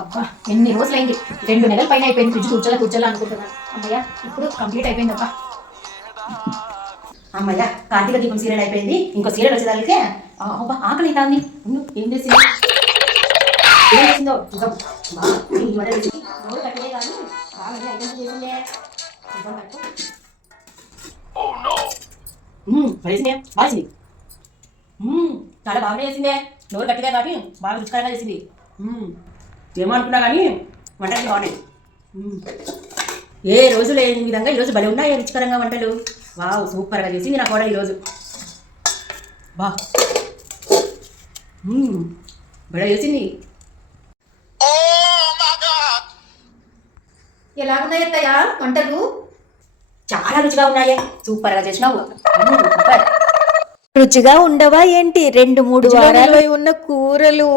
అబ్బా ఎన్ని రోజులైంది, 2 నెలల పైన అయిపోయింది ఫ్రిడ్జ్ కూర్చోలా అనుకుంటున్నాను. అమ్మయ్య ఇప్పుడు కంప్లీట్ అయిపోయింది. అబ్బా అమ్మయ్య కార్తీక దీపం సీరియల్ అయిపోయింది. ఇంకో సీరియల్ వచ్చేదానికే అబ్బా ఆకలి తాంది. ఏం చేసిందో చూద్దాం. నోరు కట్టినే కానీ బాగా ఐటమ్స్ చేసిందే. పడేసిందే బాగా చాలా బాగానే చేసిందే. నోరు గట్టిగా కానీ బాగా రుచికరంగా చేసింది. ఏమో అనుకున్నా కానీ వంటలు బాగున్నాయి. ఏ రోజు లేని విధంగా ఈరోజు భలే ఉన్నాయి రుచికరంగా వంటలు. వావ్ సూపర్గా చేసింది నా కోడలు ఈరోజు. బా భలే చేసింది. ఎలాగున్నాయి అత్తయ్య వంటలు? చాలా రుచిగా ఉన్నాయే, సూపర్గా చేసినావు. సూపర్. రుచిగా ఉండవా ఏంటి? 2-3 వారాలు ఉన్న కూరలు